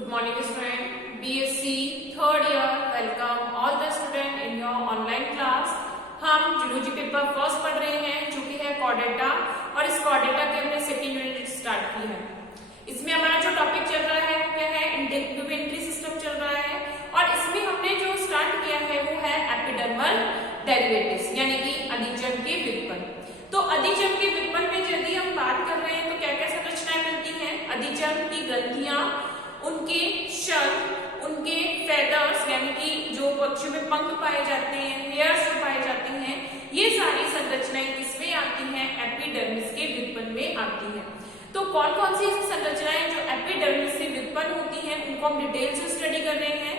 Good morning student, BSc third year, welcome all the student in your online class। हम zoology paper first पढ़ रहे हैं जो कि है कॉर्डेटा और इस कॉर्डेटा के हमने सेकेंड यूनिट स्टार्ट की है। इसमें हमारा जो टॉपिक चल रहा है वो क्या है, इंडिविजुअल सिस्टम चल रहा है और इसमें हमने जो स्टार्ट किया है वो है एपिडर्मल डेरिवेटिव्स यानी कि अधिजन के व्युत्पन्न। तो अधिजन के व्युत्पन्न में यदि हम बात कर रहे हैं तो क्या क्या संरचनाएं मिलती हैं। अधिजन की ग्रंथियां, उनके शल्क, उनके फेदर्स यानी कि जो पक्षियों में पंख पाए जाते हैं, हेयर्स जो पाए जाते हैं, ये सारी संरचनाएं किसमें आती हैं, एपिडर्मिस के व्युत्पन्न में आती हैं। तो कौन कौन सी ऐसी संरचनाएं जो एपिडर्मिस से व्युत्पन्न होती हैं उनको हम डिटेल से स्टडी कर रहे हैं।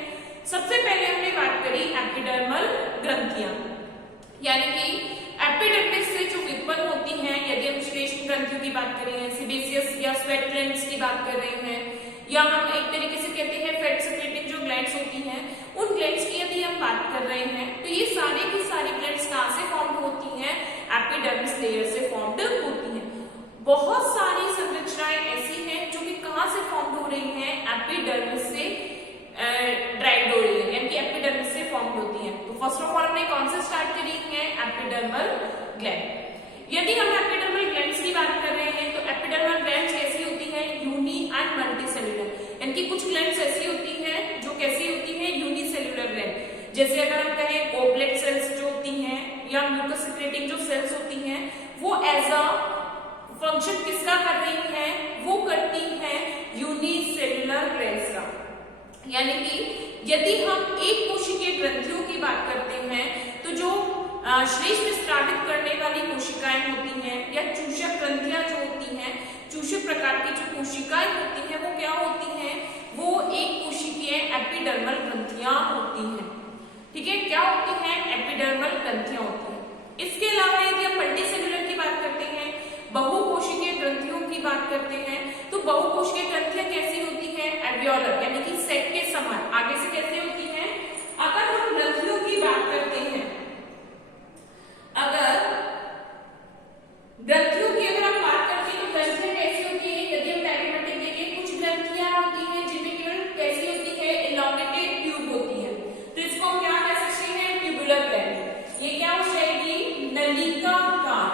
सबसे पहले हमने बात करी एपिडर्मल ग्रंथियां, यानी कि एपिडर्मिस से जो व्युत्पन्न होती हैं, यदि हम श्लेष्म ग्रंथियों की बात कर रहे हैं, सीबेसियस या स्वेट ग्लैंड्स की बात कर रहे हैं, या हम एक तरीके से कहते हैं फैट सेक्रेटिंग जो ग्लैंड्स होती हैं, उन ग्लैंड्स की यदि हम बात कर रहे हैं तो ये सारे की सारी ग्लैंड्स कहां से फॉर्म होती हैं, एपिडर्मिस लेयर से फॉर्म होती हैं। बहुत सारी संरचनाएं ऐसी हैं जो कि कहां से फॉर्म हो रही हैं, एपिडर्मिस से ड्राइव्ड हो रही है, यानी कि एपिडर्मिस से फॉर्म होती हैं। तो फर्स्ट ऑफ ऑल हमने कौन से स्टार्ट करी है, एपिडर्मल ग्लैंड। यदि हम एपिडर्मल ग्लैंड्स की बात कर रहे हैं तो एपिडर्मल ग्लैंड्स कैसी होती है, यूनी एंड मल्टीसेल्युलर, यानी कि कुछ ग्लैंड्स ऐसी होती हैं जो कैसी होती है, यूनिसेल्युलर ग्लैंड। जैसे अगर हम कहें गोबलेट सेल्स जो होती हैं या म्यूकस सिक्रेटिंग जो सेल्स होती हैं, वो एज अ फंक्शन किसका कर रही है, वो करती है यूनिसेल्युलर ग्लैंड्स का। यानी कि यदि हम एक कोशिकीय ग्रंथियों की बात करते हैं तो जो श्लेष्म स्रावित करने वाली कोशिकाएं होती हैं या चूषक ग्रंथियां जो होती हैं, चूषक प्रकार की जो कोशिकाएं होती हैं वो क्या होती हैं, वो एक कोशिकीय एपिडर्मल ग्रंथियां होती हैं। ठीक है, क्या होती हैं, एपिडर्मल ग्रंथियां होती हैं। इसके अलावा यदि हम मल्टीसेल्युलर की बात करते हैं, बहुकोशिकीय ग्रंथियों की बात करते हैं, तो बहुकोशिकीय ग्रंथियां कैसी होती हैं, एल्वियोलर यानी कि सेक के समान आगे से कैसे होती हैं। अगर हम ग्रंथियों की बात करते हैं, अगर ग्रंथियों की अगर हम बात करते हैं तो ग्रंथियां कैसी होती है, यदि हम डायग्रामेटिक देखें, कुछ ग्रंथियां होती हैं जिनमें केवल कैसी होती है, इलॉन्गेटेड ट्यूब होती है, तो इसको हम क्या कह सकते हैं, ट्यूबुलर ग्लैंड। ये क्या हो जाएगी, नलिकाकार।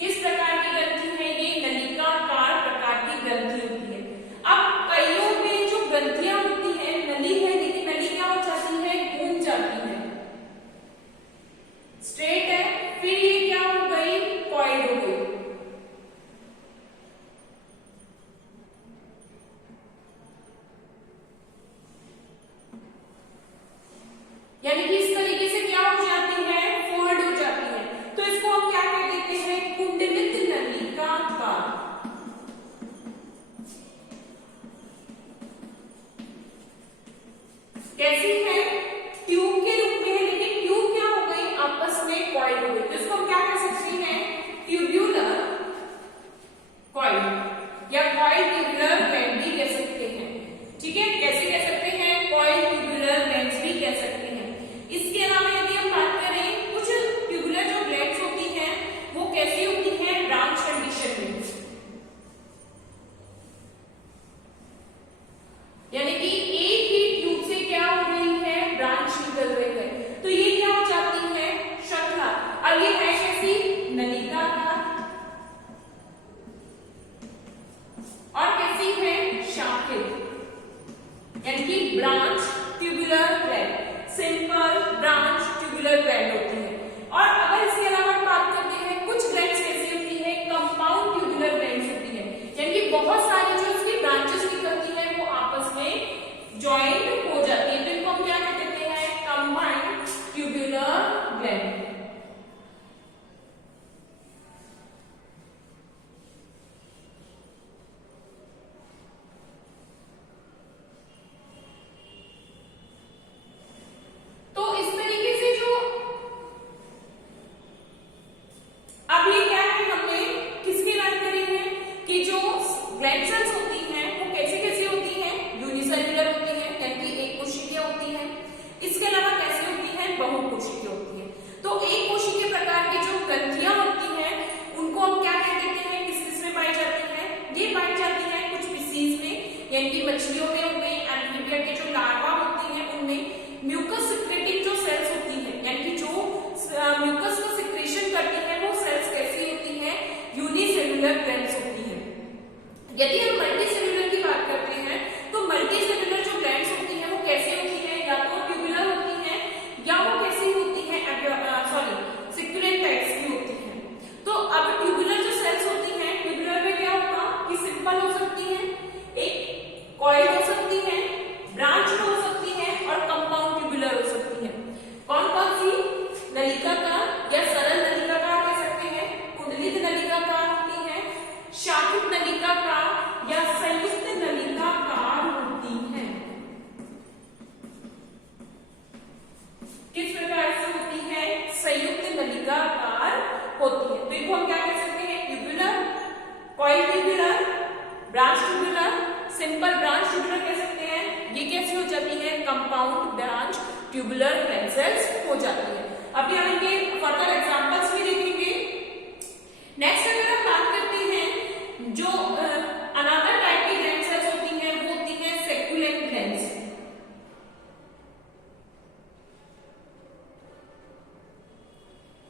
किस प्रकार की ग्रंथि है ये, नलिकाकार प्रकार की ग्रंथि होती है। अब कईयों में जो ग्रंथि ट्यूबुलर ग्लैंड्स होती हैं। यदि हम मल्टी सेल्यूलर की बात करते हैं तो मल्टी सेल्यूलर जो ग्लैंड्स होती हैं वो कैसे होती हैं, या तो ट्यूबुलर होती हैं या वो कैसी होती हैं सिक्युलेंट टाइप्स की होती हैं। तो अब ट्यूबुलर जो सेल्स होती हैं, ट्यूबुलर में क्या होगा कि सिंपल हो सकती है, एक कॉइल हो सकती है, ब्रांच हो सकती है और कंपाउंड ट्यूबुलर हो सकती है। कौन कौन सी? नलिकाकार या सरल नलिकाकार कह सकते हैं, कुंडलित नलिकाकार होती है, शाखित नलिकाकार या संयुक्त नलिकाकार होती है। किस प्रकार से होती है? संयुक्त नलिकाकार होती है। तो इनको हम क्या कह सकते हैं? Tubular, coil tubular, branch tubular, simple branch tubular कह सकते हैं। ये कैसी हो जाती है? Compound branch tubular gland sales हो जाती है। अभी हम इनके फर्दर एग्जांपल्स भी देखेंगे। नेक्स्ट अगर हम बात करते हैं जो अनदर टाइप की ग्लैंड सेल्स होती हैं वो होती हैं सेक्युलेंट ग्लैंड्स।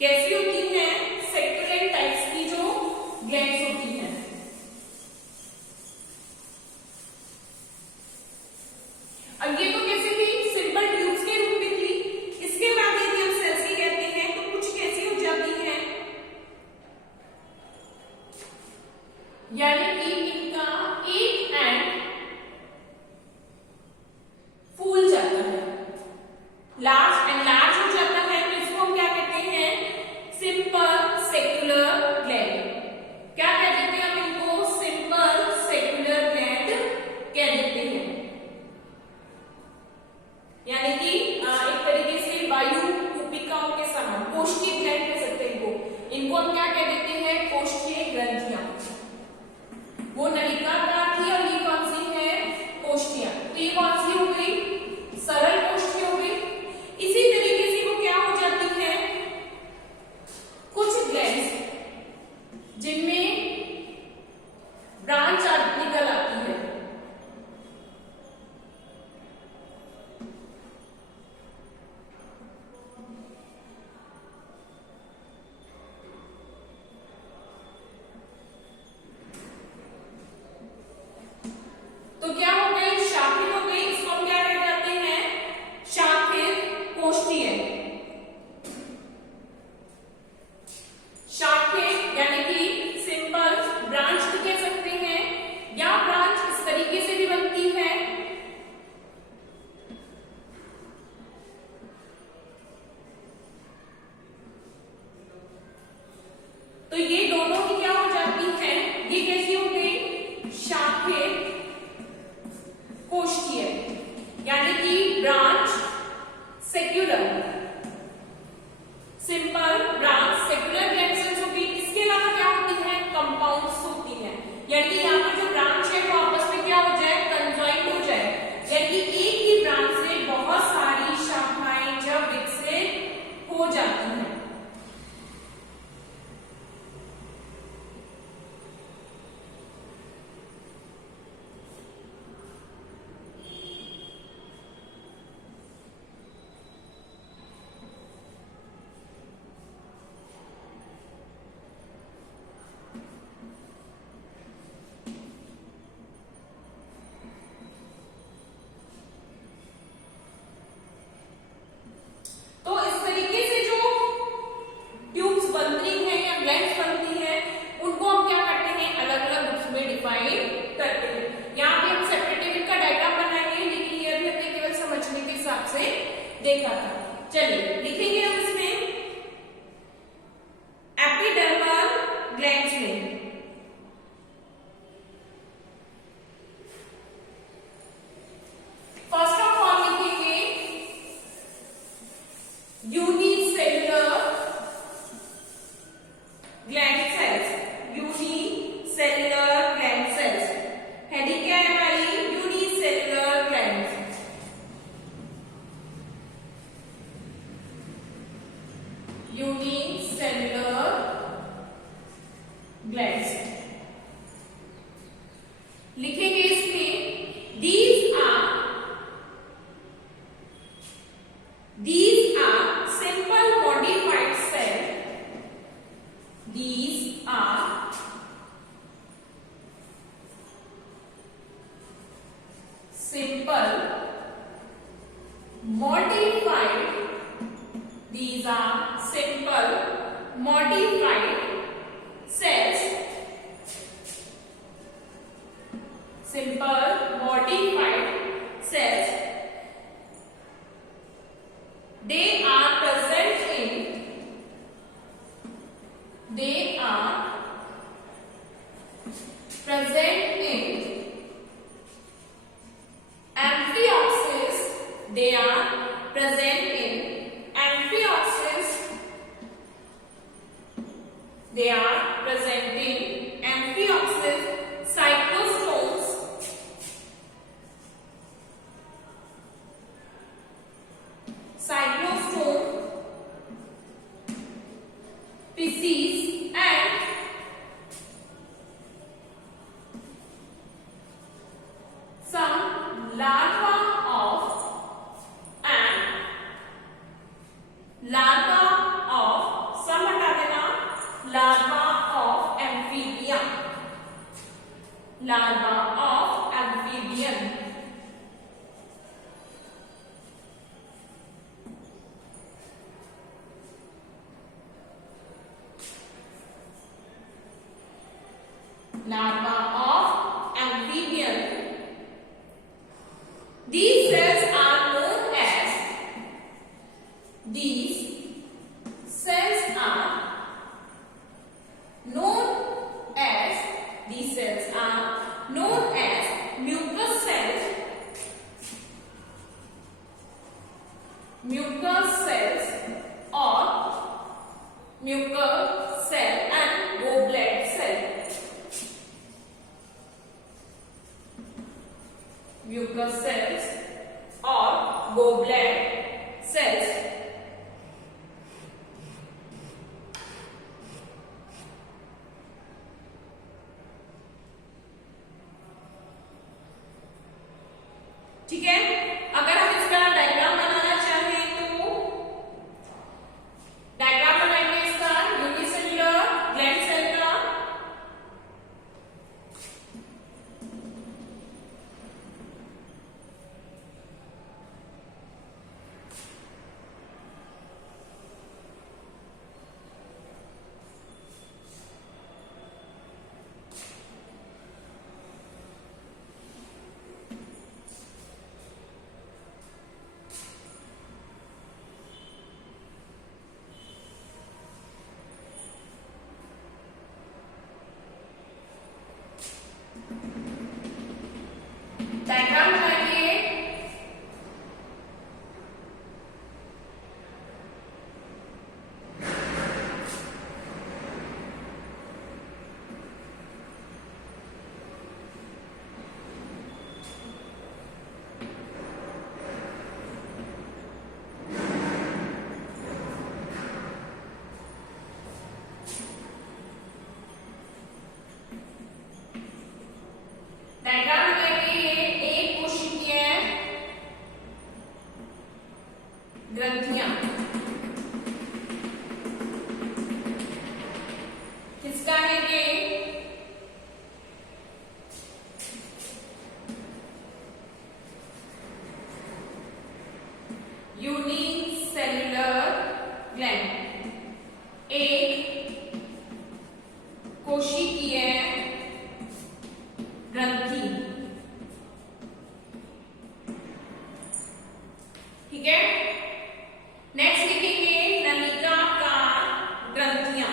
कैसी होती हैं? सेक्युलेंट टाइप्स की जो ग्लैंड्स होती हैं। अब ये तो कैसे थी? सिंपल ट्यूब्स के रूप में थी। इसके बाद यदि हम सेल्स की कहते हैं तो कुछ कैसी हो जाती है, यानी कि इनका एक एंड फूल जाता है, लार्ज एंड लार्ज हो जाता है। तो इसको हम क्या कहते हैं? Simple secular gland. क्या कह देते हैं हम इनको? सिंपल सेक्युलर ग्लैंड कह देते हैं। यानी कि एक तरीके से वायु कूपिकाओं के समान कोष्ठीय ग्लैंड कह सकते हैं इनको। इनको हम क्या कह देते हैं? कोष्ठीय ग्रंथियां। वो नलिकाकार थी और ये कौन सी है? कोष्ठियां। तो ये कौन सी हो गई? सरल कोष्ठियां हो गई। इसी तरीके से वो क्या हो जाती है? कुछ ग्लैंड्स जिनमें ब्रांच निकल आती है, तो क्या हो गई? शाखित हो गई। इसको हम क्या कह जाते हैं? शाखित कोष्ठीय। शाखित यानी कि सिंपल ब्रांच कह सकते हैं, या ब्रांच इस तरीके से भी बनती है। तो ये दोनों ही क्या हो जाती है? ये कैसी हो गई? शाखित कोष्ठीय, यानी कि branch secular, simple branch secular gland sales होती है। इसके अलावा क्या होती है? कंपाउंड्स होती हैं, यानी कि यहाँ पर जो ब्रांच है वो आपस में क्या हो जाए? कंजॉइंट हो जाए, यानी कि एक ही ब्रांच से बहुत सारी शाखाएं जब विकसित हो जाती हैं। तो इस तरीके से जो ट्यूब्स बनती हैं या ग्लैंड्स बनती हैं उनको हम क्या करते हैं? अलग अलग ग्रुप्स में डिफाइन करते हैं। यहाँ पे हम सेपरेटिव का डायग्राम बनाएंगे, लेकिन ये अभी हमने केवल समझने के हिसाब से देखा था। चलिए लिखेंगे हम इसमें एपिडर्मल ग्लैंड्स में फर्स्ट ऑफ ऑल लिखेंगे unicellular gland sales. Unicellular gland sales heading क्या है हमारी? Unicellular glands. यूनिसेल्युलर ग्लैंड्स लिखेंगे इसमें these are simple modified cell. These are simple modified cells. They are present in amphioxis. They are present in amphioxis. They are present in amphioxis, cyclostomes, species, and some larva of some हटा देना, larva of amphibian. Larva of amphibian. These cells are known as mucus cells. Mucus cells or mucus cell and goblet cell. Mucus cells or goblet cells. ठीक है, अगर हम इसका diagram बनाना चाहें तो diagram बनाएंगे इसका यूनिसेल्युलर ग्लैंड सेल का। डायग्राम बनाइए। डायग्राम बनाइए। एक कोशिकीय ग्रंथियां किसका है ये? Unicellular gland. एक कोशिकीय ग्रंथि। ठीक है, नेक्स्ट लिखेंगे नलिकाकार ग्रंथियां।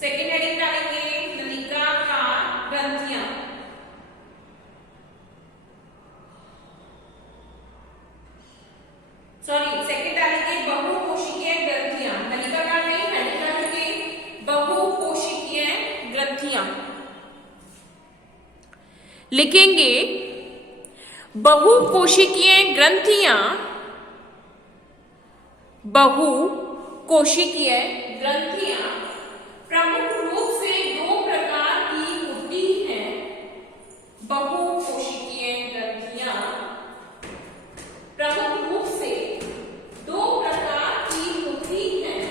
सेकेंड हेडिंग डालेंगे नलिकाकार ग्रंथियां। सेकेंड डालेंगे बहुकोशिकीय ग्रंथियां। नलिकाकार नहीं, हेडिंग डालेंगे बहुकोशिकीय ग्रंथियां। लिखेंगे बहुकोशिकीय ग्रंथियां। बहुकोशिकीय ग्रंथियां प्रमुख रूप से दो प्रकार की होती हैं। बहुकोशिकीय ग्रंथियां प्रमुख रूप से दो प्रकार की होती हैं।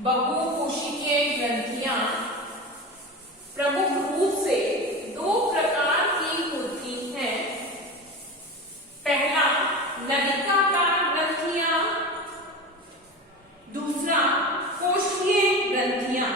बहुकोशिकीय ग्रंथियां प्रमुख रूप से दो प्रकार की होती हैं। पहला नलिकाकार ग्रंथियां, दूसरा कोशिकीय ग्रंथियां।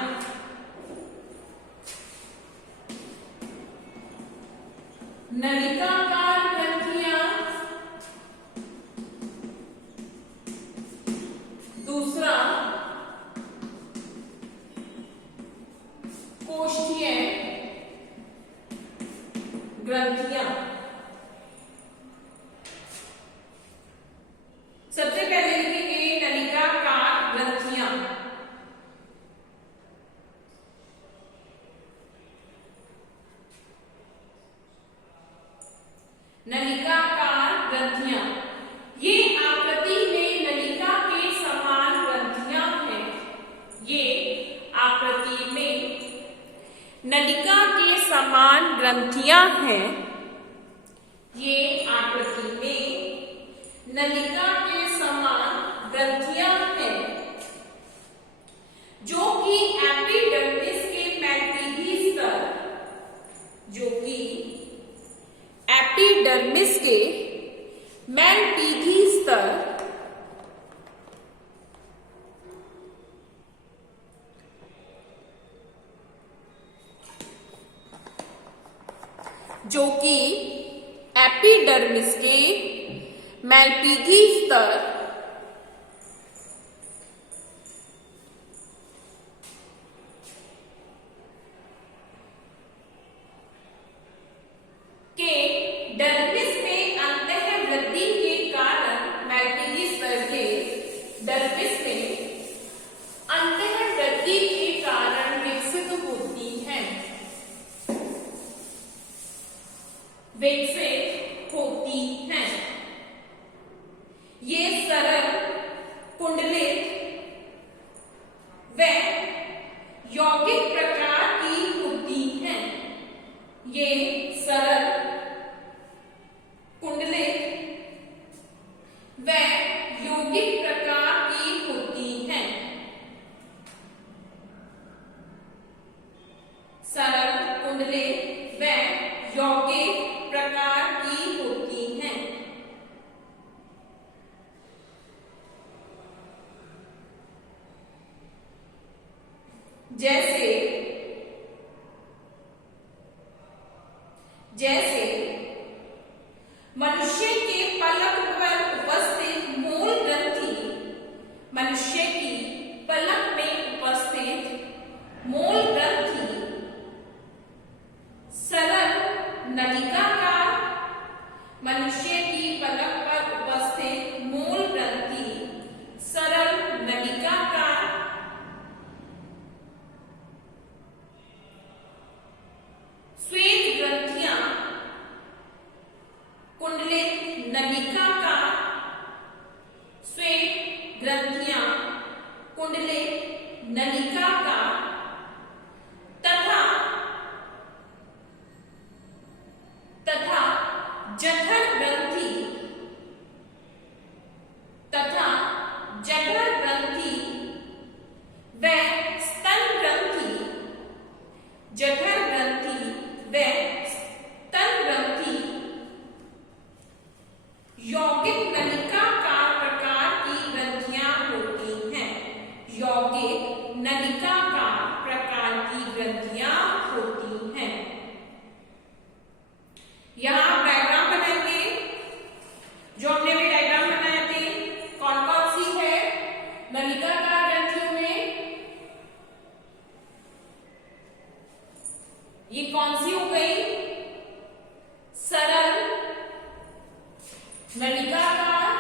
ग्रंथियां हैं, ये आकृति में नलिका के समान ग्रंथियां हैं जो कि एपिडर्मिस के मैल्पीगी स्तर, जो कि एपिडर्मिस के मैल्पीगी स्तर जो कि एपिडर्मिस के मैल्पीगी स्तर के डर्मिस में अंतःवृद्धि के कारण, मैल्पीगी स्तर के डर्मिस में अंतःवृद्धि के कारण विकसित होती हैं, विकसित होती हैं। ये सरल, कुंडलित व यौगिक प्रकार की होती हैं। ये सरल, कुंडलित व यौगिक प्रकार की होती हैं। सरल, कुंडलित व यौगिक प्रकार की होती हैं। जैसे मनुष्य के पलक पर उपस्थित मूल ग्रंथि, मनुष्य की पलक में उपस्थित मूल ग्रंथि सरल नलिकाकार, मनुष्य की पलक पर उपस्थित मूल ग्रंथि सरल नलिकाकार, श्वेत ग्रंथियां कुंडलित नलिकाकार, श्वेत ग्रंथियां कुंडलित नलिकाकार तथा जठर ग्रंथि व स्तन ग्रंथि, जठर ग्रंथि व स्तन ग्रंथि यौगिक नलिकाकार प्रकार की ग्रंथियां होती हैं। यौगिक नलिकाकार प्रकार की ग्रंथियां होती हैं। यहां डायग्राम बनाएंगे, जो हमने अभी डायग्राम बनाए थे, कौन कौन सी है नलिकाकार ग्रंथियों में, ये कौन सी हो गई, सरल नलिकाकार,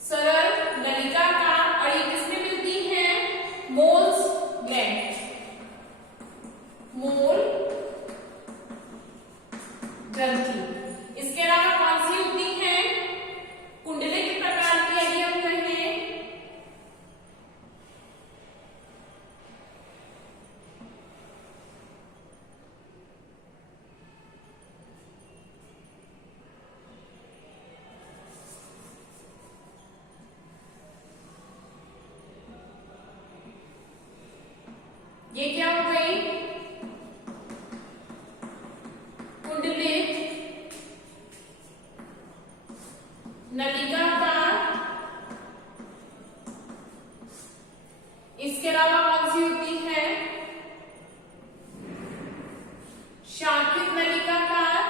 सरल नलिकाकार, और ये किसमें मिलती हैं, मोल्स ग्लैंड, मोल ग्रंथि। इसके अलावा कौन सी होती हैं, कुंडलित प्रकार की, यदि हम कहें, ये क्या हो गई, कुंडलित नलिकाकार। इसके अलावा कौन सी होती है, शाखित नलिकाकार,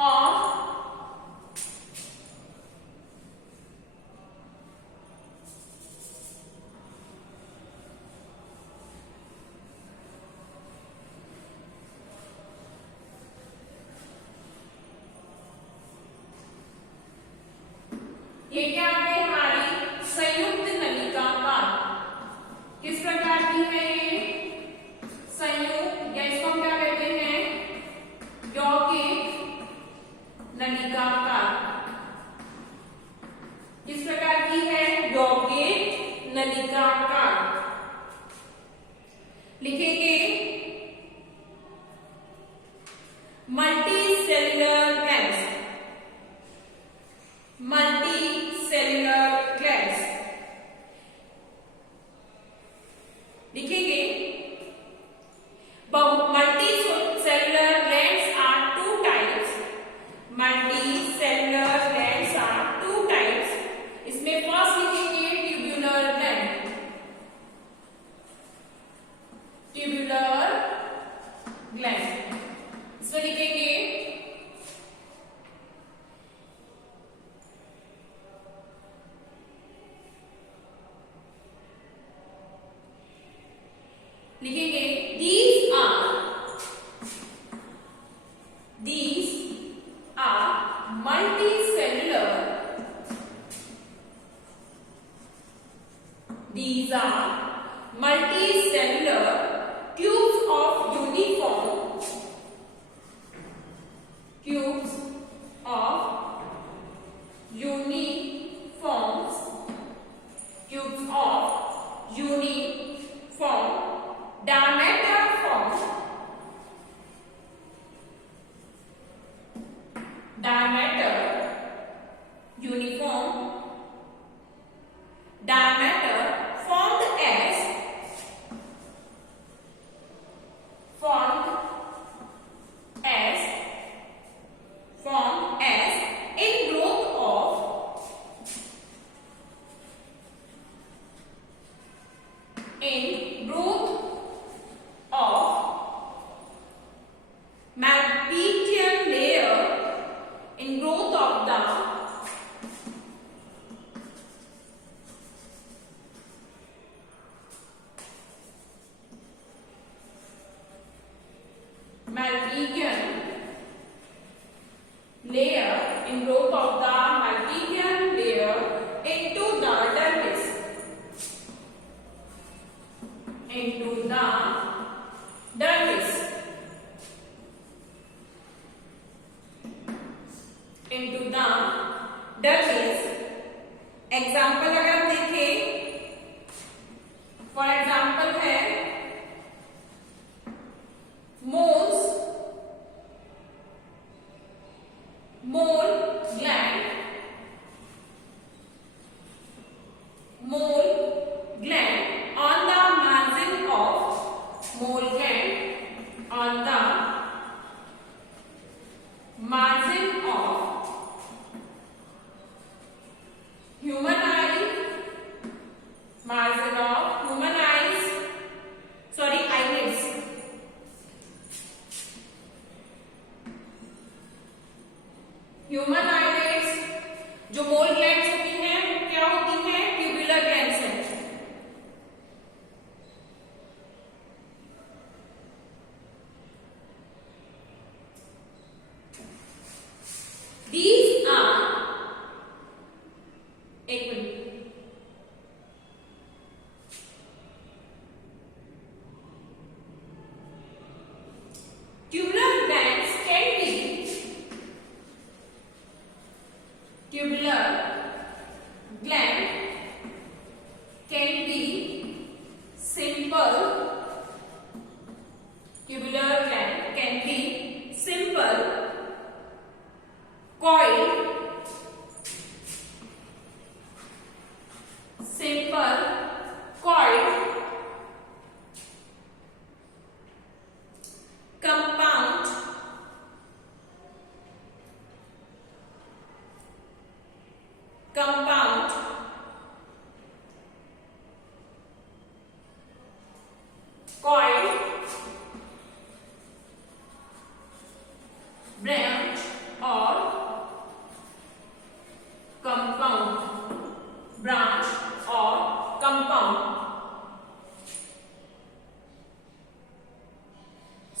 और ये क्या है, हमारी संयुक्त नलिकाकार। किस प्रकार की है ये, संयुक्त, या इसको हम क्या कहते हैं, नलिकाकार। लिखेंगे multicellular glands, multicellular glands. लिखेंगे multicellular glands are two types, multicellular glands are two types. इसमें फर्स्ट लिखेंगे ट्यूबुलर ग्लैंड, ट्यूबुलर ग्लैंड। इसमें लिखेंगे लिखेंगे these are multicellular, these are multicellular tubes of uniform, tubes of uniforms, tubes of uniform diameter form, diameter uniform diameter formed as in growth of Malpighian layer, in growth of the Malpighian layer, in growth of the Malpighian layer into the dermis, into the dermis, into the dermis। Example अगर हम देखें, for example है moles, mole gland, mole gland on the margin of mole gland, on the margin of human eye, margin of human eyes, sorry eyelids, human eyelids। जो मोल glands होती हैं वो क्या होती हैं? ट्यूबुलर ग्लैंड्स हैं। These are, एक minute, tubular glands can be, tubular gland can be simple, tubular gland can be simple, coiled, simple coiled, compound, compound, coiled, branch or compound, branch or compound।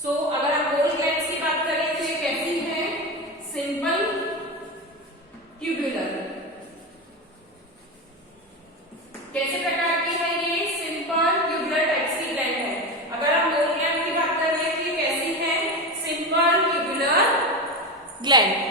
सो अगर हम मोल glands की बात करें तो ये कैसी है? Simple tubular. कैसे प्रकार की है ये? सिंपल ट्यूबुलर टाइप्स की ग्लैंड है। अगर हम मोल ग्लैंड की बात करें तो ये कैसी है? Simple tubular gland.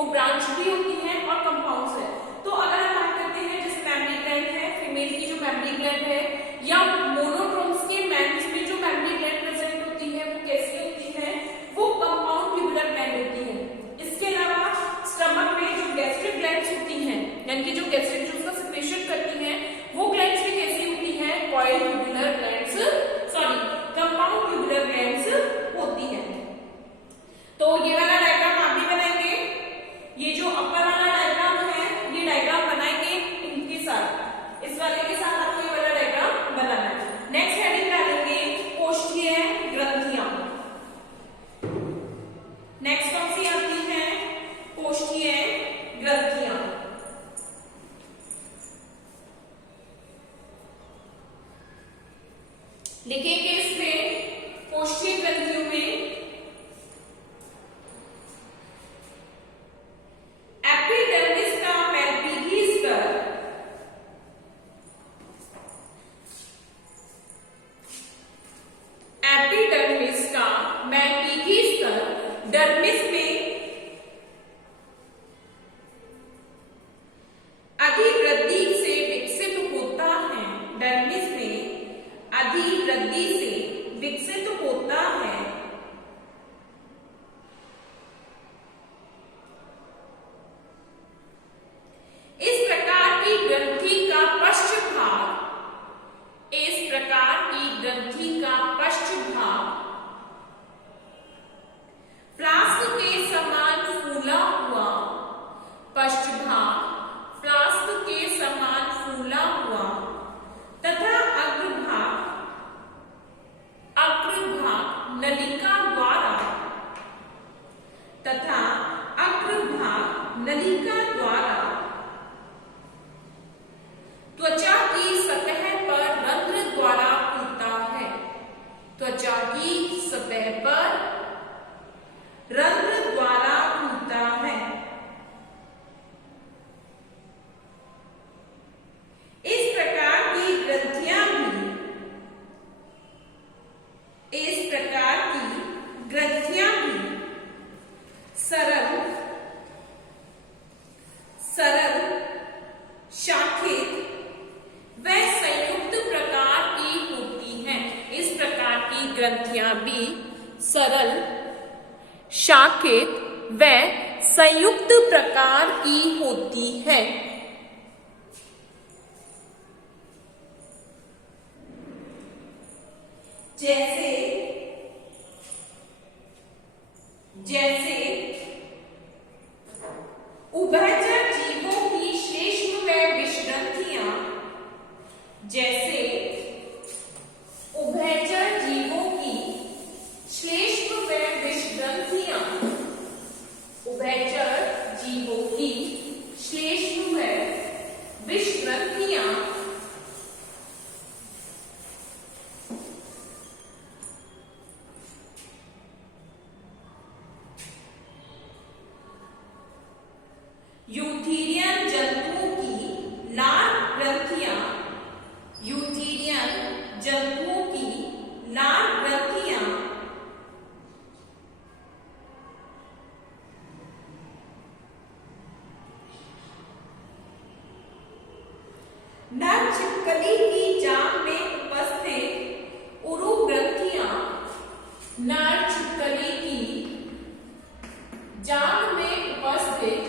वो ब्रांच भी होती हैं और कंपाउंड्स है। तो अगर हम बात करते हैं जैसे मैमरी ग्लैंड है, फीमेल की जो मैमरी ग्लैंड है, या मोनोट्रोम्स के मेंस में जो मैमरी ग्लैंड प्रेजेंट होती है वो कैसी होती है, वो कंपाउंड ट्यूबुलर ग्लैंड होती है। इसके अलावा स्टमक में जो गैस्ट्रिक ग्लैंड्स होती हैं, यानी कि जो गैस्ट्रिक जूस का सिक्रेशन करती हैं, वो ग्लैंड्स भी कैसी होती हैं, coil tubular glands, sorry compound tubular glands होती हैं। तो ये वाला डायग्राम आप भी बनाएंगे, ये जो अपर वाला डायग्राम है ये डायग्राम बनाएंगे इनके साथ, इस वाले के साथ आपको ये वाला डायग्राम बनाना है। नेक्स्ट हेडिंग डालेंगे कोष्ठीय ग्रंथियां। नेक्स्ट कौन सी आती है, कोष्ठीय ग्रंथियां। लिखेंगे इसमें कोष्ठीय ग्रंथियों में एपिडर्मिस का मैलपीगी स्तर, एपिडर्मिस का मैलपीगी स्तर डर्मिस में अधिवृद्धि से विकसित होता है, डर्मिस में अधिवृद्धि से विकसित होता है। इस प्रकार की ग्रंथि का पश्च भाग, इस प्रकार की ग्रंथि का पश्च भाग फ्लास्क के समान फूला हुआ, पश्च भाग फ्लास्क के समान फूला हुआ तथा अग्रभाग नलिका द्वारा, तथा अग्रभाग नलिका द्वारा त्वचा की सतह पर रंध्र द्वारा खुलता है, त्वचा की सतह पर रंध्र द्वारा खुलता है। इस प्रकार की ग्रंथियां भी, इस प्रकार की ग्रंथियां भी सरल शाखित व संयुक्त प्रकार की होती हैं। इस प्रकार की ग्रंथियां भी सरल, शाखित व संयुक्त प्रकार की होती हैं। जैसे उभयचर जीवों की श्लेष्म व विषग्रंथियां, जैसे उभयचर जीवों की श्लेष्म व विषग्रंथियां, उभयचर जीवों की श्लेष्म व विषग्रंथियां यूथीरियन जंतुओं की लार ग्रंथियां, यूथीरियन जंतुओं की लार ग्रंथियां नर छिपकली की जांघ में उपस्थित उरु ग्रंथियां, नर छिपकली की जांघ में उपस्थित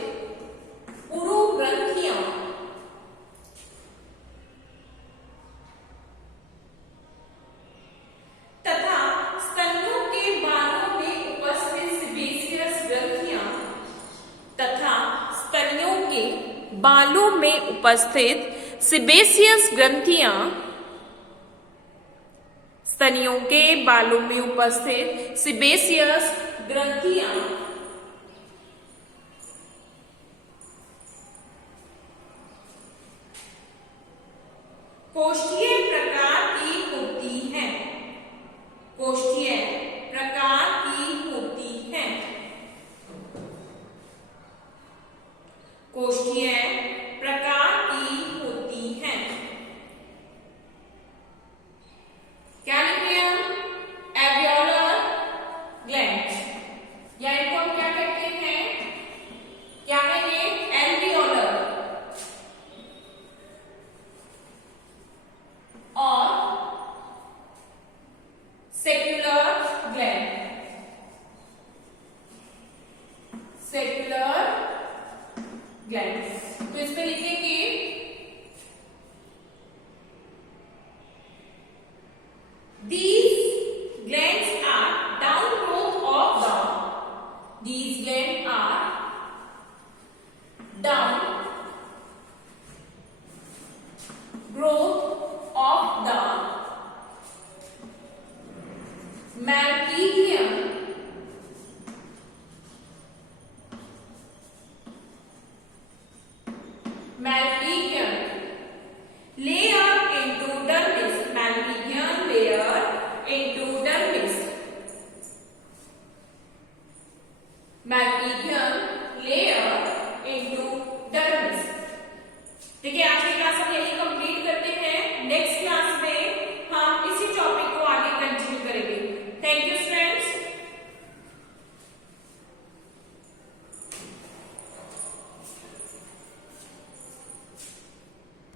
उरु ग्रंथियां तथा स्तनों के बालों में उपस्थित सिबेसियस ग्रंथियां, तथा स्तनों के बालों में उपस्थित सिबेसियस ग्रंथियां, स्तनियों के बालों में उपस्थित सिबेसियस ग्रंथियां कोष्ठीय प्रकार की होती हैं, कोष्ठीय प्रकार की होती हैं, कोष्ठीय प्रकार की होती हैं। क्या लिखे हम, एवियोलर ग्लैंड्स, या इनको सेक्युलर ग्लैंड। तो इसमें लिखेंगे these glands are down growth of the these glands are down growth of the mammalian layer into dermis, mammalian layer into dermis, mammalian layer into dermis। देखिए आज की क्लास हम यही कंप्लीट करते हैं। नेक्स्ट